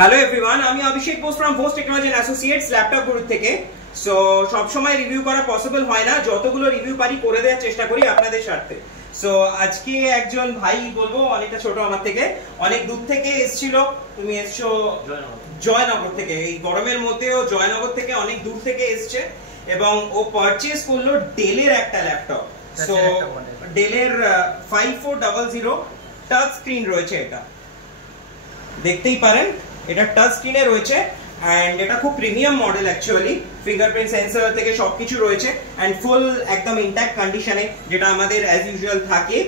Hello everyone, আমি Abhishek Bose from Bose technology and associates laptop group থেকে। So সব সময় রিভিউ করা পসিবল হয় না, যতগুলো রিভিউ পারি করে দেওয়ার চেষ্টা করি আপনাদের স্বার্থে। সো আজকে একজন ভাই বলবো অনেকটা ছোট আমার থেকে, অনেক দূর থেকে এসেছিল। তুমি এসছো জয়নগর থেকে, এই গরমের মধ্যেও জয়নগর থেকে অনেক দূর থেকে এসছে এবং ও পারচেজ করলো ডেলের একটা ল্যাপটপ। সো ডেলের 5400 টাচ স্ক্রিন রয়েছে, এটা দেখতেই পারেন, এটা টাচ স্ক্রিনে রয়েছে এন্ড এটা খুব premium model actually. Fingerprint sensor থেকে সবকিছু রয়েছে এন্ড ফুল একদম ইনট্যাক্ট কন্ডিশনে, যেটা আমাদের অ্যাজ ইউজুয়াল থাকে।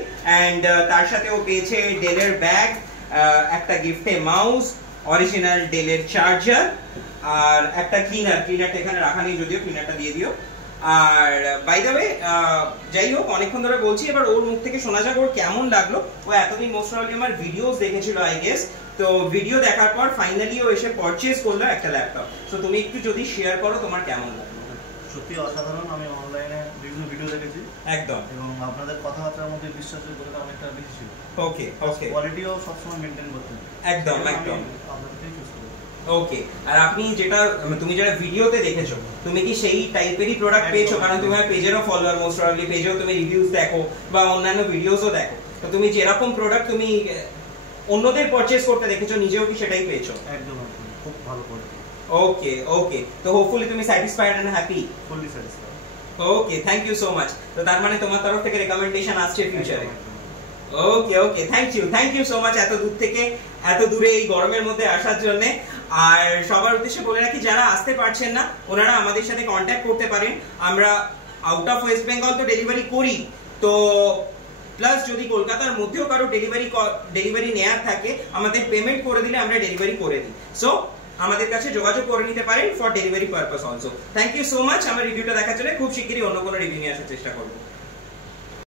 এন্ড তার সাথে ও পেয়েছে ডেলের ব্যাগ, একটা গিফটে মাউস, অরিজিনাল ডেলের চার্জার আর একটা ক্লিনারটা এখানে রাখা নেই, যদিও ক্লিনারটা দিয়ে দিও। আর বাই দ্য ওয়ে, যাই হোক, অনেকক্ষণ ধরে বলছি, এবার ওর মুখ থেকে শোনা যাক ওর কেমন লাগলো। ও এতদিন মোস্ট প্রবাবলি আমার ভিডিওস দেখেছিল আই গেস, তো ভিডিও দেখার পর ফাইনালি ও এসে পারচেজ করলো একটা ল্যাপটপ। সো তুমি একটু যদি শেয়ার করো তোমার কেমন লাগলো। সত্যি অসাধারণ। আমি অনলাইনে বিভিন্ন ভিডিও দেখেছি একদম, এবং আপনাদের কথাবার্তার মধ্যে বিশ্বাসযোগ্যতা অনেকটা বেশি ছিল। ওকে, কোয়ালিটিও সবসময় মেনটেন করতে হবে। একদম আপনাদেরকেই চুজ করব। ওকে। আর আপনি তুমি যেটা ভিডিওতে দেখেছো, তুমি কি সেই টাইপেরই প্রোডাক্ট পেয়েছো? কারণ তুমি আমার পেজেরও ফলোয়ার, মোস্ট প্রবাবলি পেজেও তুমি রিভিউজ দেখো বা অন্যান্য ভিডিওসও দেখো, তো তুমি যেরকম প্রোডাক্ট তুমি অন্যদের পারচেজ করতে দেখেছো, নিজেও কি সেটাই পেয়েছো? একদম খুব ভালো কোয়ালিটি। ওকে, তো হোপফুলি তুমি satisfied and happy? Fully satisfied. Okay, thank you so much. তো তার মানে তোমার তরফ থেকে রেকমেন্ডেশন আসছে ফিউচারে? Okay, thank you so much এত দূর থেকে, এত দূরে এই গরমের মধ্যে আসার জন্য। আর সবার উদ্দেশ্যে বলে রাখি, যারা আসতে পারছেন না ওনারা আমাদের সাথে কন্ট্যাক্ট করতে পারেন। আমরা আউট অফ ওয়েস্ট বেঙ্গল তো ডেলিভারি করি, তো প্লাস যদি কলকাতার মধ্যেও কারো ডেলিভারি নেয়ার থাকে, আমাদের পেমেন্ট করে দিলে আমরা ডেলিভারি করে দিই। সো আমাদের কাছে যোগাযোগ করে নিতে পারেন for delivery purpose also. Thank you so much আমার রিভিউটা দেখার জন্য। খুব শিগগিরই অন্য কোনো রিভিউ নিয়ে আসার চেষ্টা করবো।